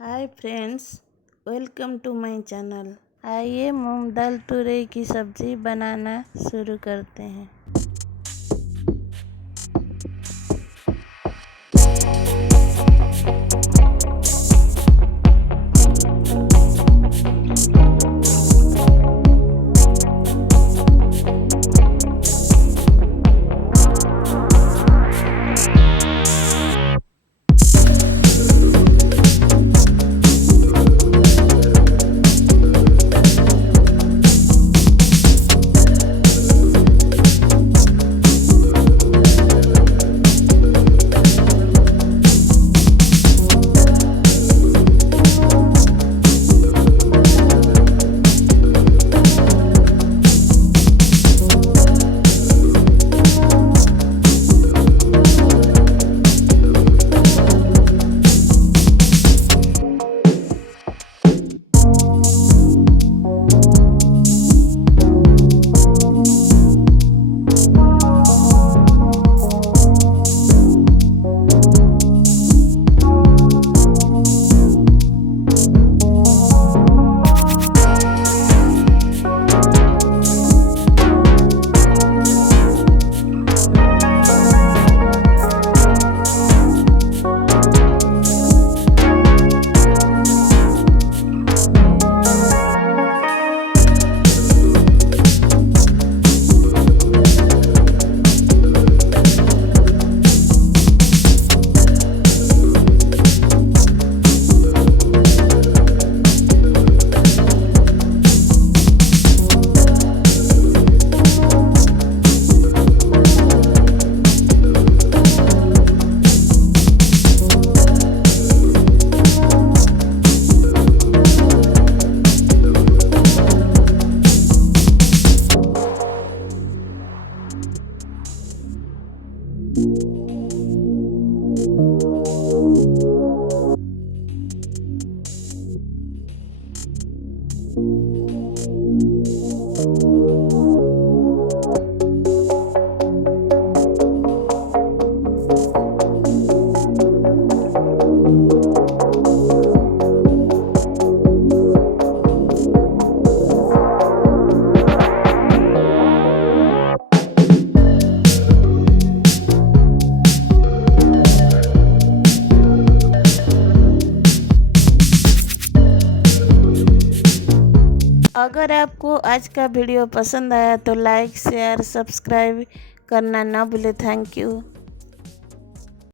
Hi friends, welcome to my channel. आइए मूंग दाल तुरई की सब्ज़ी बनाना शुरू करते हैं। अगर आपको आज का वीडियो पसंद आया तो लाइक, शेयर, सब्सक्राइब करना ना भूलें। Thank you.